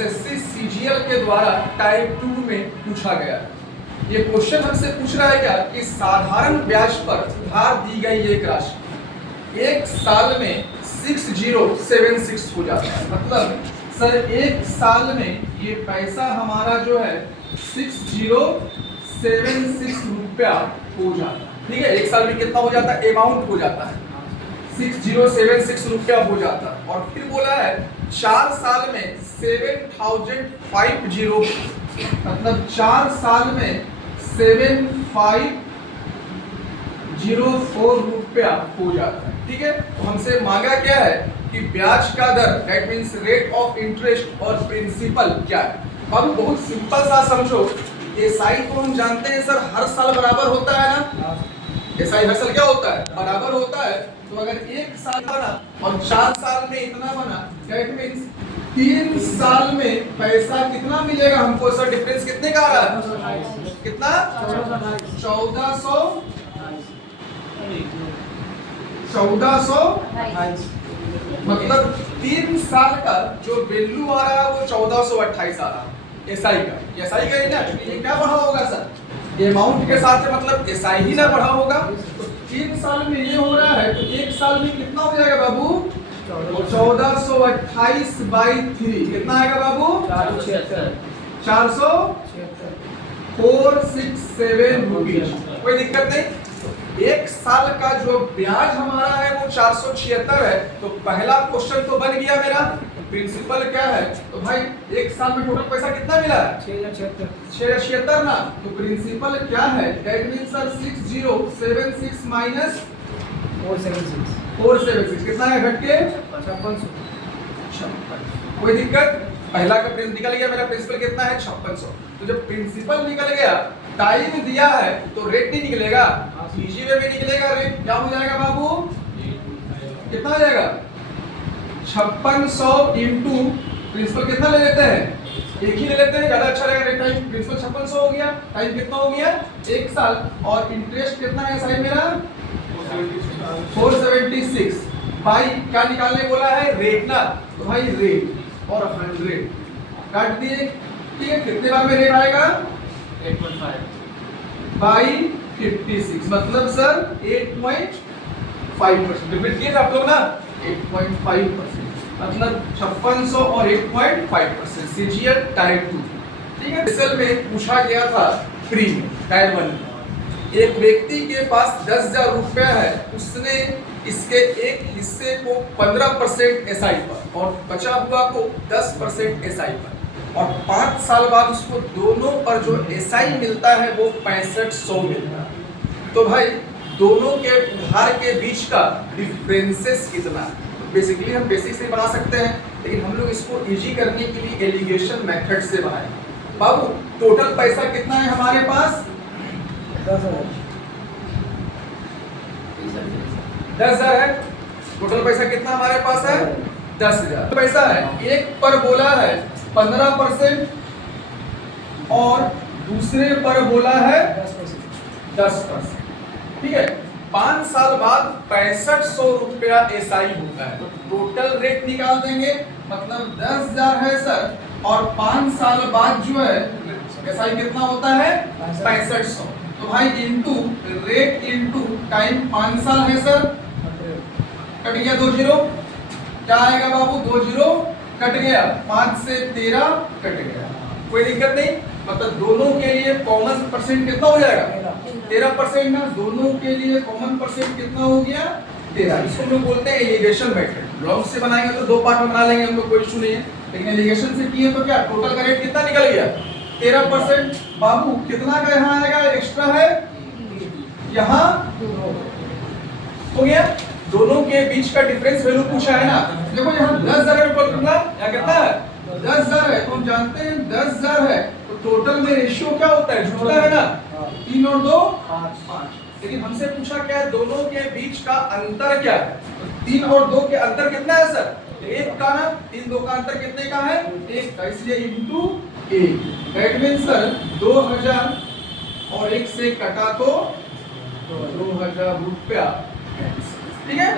SSC CGL के द्वारा type 2 में पूछा गया है। ये क्वेश्चन हमसे पूछ रहा है क्या कि साधारण ब्याज पर उधार दी गई एक राशि एक साल में 6076 हो जाता है। मतलब सर एक साल में ये पैसा हमारा जो है 6076 रुपया हो जाता है। ठीक है, एक साल में कितना हो जाता है, अमाउंट हो जाता है 6076 रुपया हो जाता है। और फिर बोला है 4 साल में 7050, मतलब 4 साल में 7504 रुपया हो जाता है। ठीक है, तो हमसे मांगा क्या है कि ब्याज का दर, that means rate of interest और प्रिंसिपल क्या है। अब बहुत सिंपल सा समझो, एसआई को हम जानते हैं सर हर साल बराबर होता है ना। एसआई हर साल क्या होता है, बराबर होता है। तो अगर एक साल बना और 4 साल में इतना बना, दैट मींस 3 साल में पैसा कितना मिलेगा हमको सर? डिफरेंस कितने का आ रहा है, कितना? 1428। मतलब 3 साल का जो वैल्यू आ रहा है वो 1428 आ रहा है एसआई का। एसआई का ही ना, ये क्या बढ़ा होगा सर, अमाउंट के साथ है, मतलब एसआई ही ना बढ़ा होगा। तो 3 साल में ये हो रहा है, तो एक साल में कितना हो जाएगा बाबू? 1428/3 कितना आएगा बाबू? 467 रुपीज। कोई दिक्कत नहीं। एक साल का जो ब्याज हमारा है वो 476 है। तो पहला क्वेश्चन तो बन गया मेरा। प्रिंसिपल क्या है? तो भाई एक साल में टोटल पैसा कितना मिला है? 676 ना। तो प्रिंसिपल क्या है? दैट मींस सर 6076 माइनस 476 कितना है घट के? 56। कोई दिक्कत? पहला का प्रिंसिपल निकल गया, मेरा प्रिंसिपल कितना है? 5600। तो जब प्रिंसिपल निकल गया, टाइम दिया है तो रेट नहीं निकलेगा, इजी वे में निकलेगा रेट। क्या हो जाएगा बाबू? कितना हो जाएगा? 5600 इंटू प्रिंसिपल कितना ले लेते हैं? एक ही ले लेते हैं, ज्यादा अच्छा रहेगा रेट। टाइम प्रिंसिपल 5600 हो गया, टाइम कितना हो गया? 1 साल। और इंटरेस्ट कितना है साइड मेरा? 476। भाई क्या निकालने बोला है? रेट ना। तो भाई रेट और 100 काट दिए। ठीक है, कितने बार में रेट आएगा? 8.5/56, मतलब सर 8.5%। रिपीट किए आप लोग ना, 8.5%, मतलब 5600 और 8.5% सीजीएल टाइप 2। ठीक है, रिजल्ट में पूछा गया था प्री टाइप 1 एक व्यक्ति के पास 10,000 रुपया है, उसने इसके एक हिस्से को 15% एसआई पर और बचा हुआ को 10% एसआई पर, और 5 साल बाद उसको दोनों पर जो एसआई मिलता है वो 6500 मिलता है। तो भाई दोनों के उधार के बीच का डिफरेंसेस कितना है? तो बेसिकली हम बेसिक से बना सकते हैं, लेकिन हम लोग इसको इजी करने के लिए एलिगेशन मेथड से बनाएंगे। बाबू टोटल पैसा कितना है हमारे पास? 10,000 है। टोटल पैसा कितना हमारे पास है? 10,000 पैसा है। एक पर बोला है 15% और दूसरे पर बोला है 10%। ठीक है, 5 साल बाद 6500 रुपया एसआई होता है। तो टोटल रेट निकाल देंगे, मतलब 10,000 है सर, और 5 साल बाद जो है एसआई कितना होता है? 6500। तो भाई इंटू रेट इंटू टाइम 5 साल है सर, कट गया 2 जीरो। क्या आएगा बाबू? 2 जीरो कट गया, 5 से 13 कट गया। कोई दिक्कत नहीं। मतलब दोनों के लिए कॉमन परसेंट कितना हो जाएगा? 13% ना। दोनों के लिए कॉमन परसेंट कितना हो गया? 13। इसको हम लोग बोलते हैं एलिगेशन मेथड। ब्लॉक से बनाएंगे तो 2 पार्ट में बना लेंगे हम लोग, कोई इशू नहीं है। लेकिन एलिगेशन से किए तो क्या टोटल का रेट कितना निकल गया? 13%। बाबू कितना का यहाँ आएगा? एक्स्ट्रा है यहाँ हो गया। दोनों के बीच का डिफरेंस वैल्यू पूछा है ना। देखो यहाँ 10,000 है, या कितना है? 10,000 है। तो हम जानते हैं 10,000 है तो टोटल में रेशियो क्या होता है? जुड़ता है ना, 3 और 2 5। लेकिन हमसे पूछा क्या है? दोनों के बीच का अंतर क्या है? तो 3 और 2 के अंतर कितना है सर? 1 का ना। 3 2 का अंतर कितने का है? 1 का, इसलिए इंटू 1। दैट मींस सर 2000 और 1 से कटा तो 2000 रुपया। ठीक है।